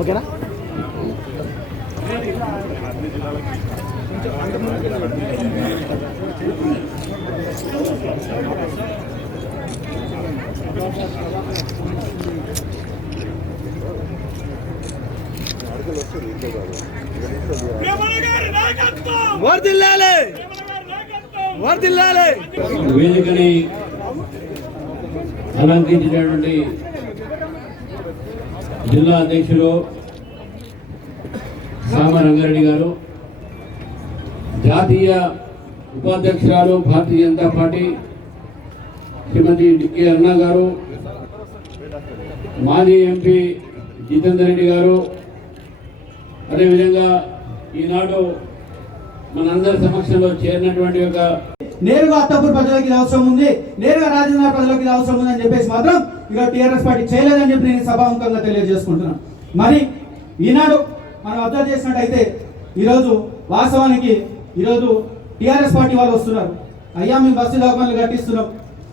ఓకేనా? వేదికని అలంకరించినటువంటి జిల్లా అధ్యక్షులు సామ రంగారెడ్డి గారు, జాతీయ ఉపాధ్యక్షురాలు భారతీయ జనతా పార్టీ శ్రీమతి డికే అరుణ గారు, మాజీ ఎంపీ జితేందర్ రెడ్డి గారు, అదేవిధంగా ఈనాడు మనందరి సమక్షంలో చేరినటువంటి ఒక నేరుగా అత్తాపూర్ ప్రజలకు ఇది అవసరం ఉంది, నేరుగా రాజేంద్ర ప్రజలకు ఇది అవసరం ఉంది అని చెప్పేసి మాత్రం ఇక టీఆర్ఎస్ పార్టీ చేయలేదని చెప్పి నేను సభాముఖంగా తెలియజేసుకుంటున్నాను. మరి ఈనాడు మనం అబ్జర్వ్ చేసినట్టయితే ఈరోజు వాస్తవానికి ఈరోజు టీఆర్ఎస్ పార్టీ వాళ్ళు వస్తున్నారు, అయ్యా మేము బస్సు లోకాలను కట్టిస్తున్నాం,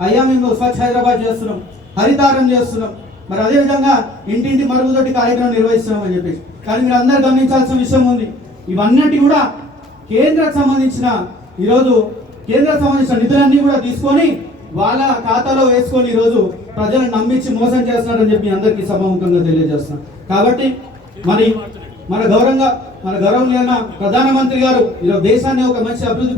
అయ్యా మేము స్వచ్ఛ హైదరాబాద్ చేస్తున్నాం, హరితారం చేస్తున్నాం, మరి అదేవిధంగా ఇంటింటి మరుగుదొడ్డి కార్యక్రమం నిర్వహిస్తున్నాం అని చెప్పేసి. కానీ మీరు అందరూ గమనించాల్సిన విషయం ఉంది, ఇవన్నీ కూడా కేంద్రకు సంబంధించిన ఈరోజు కేంద్రకు సంబంధించిన నిధులన్నీ కూడా తీసుకొని వాళ్ళ ఖాతాలో వేసుకొని ఈరోజు ప్రజలను నమ్మించి మోసం చేస్తున్నారని చెప్పి అందరికీ సభాముఖంగా తెలియజేస్తున్నాం. కాబట్టి మరి మన గౌరవనీయ ప్రధానమంత్రి గారు ఈరోజు దేశాన్ని ఒక మంచి అభివృద్ధి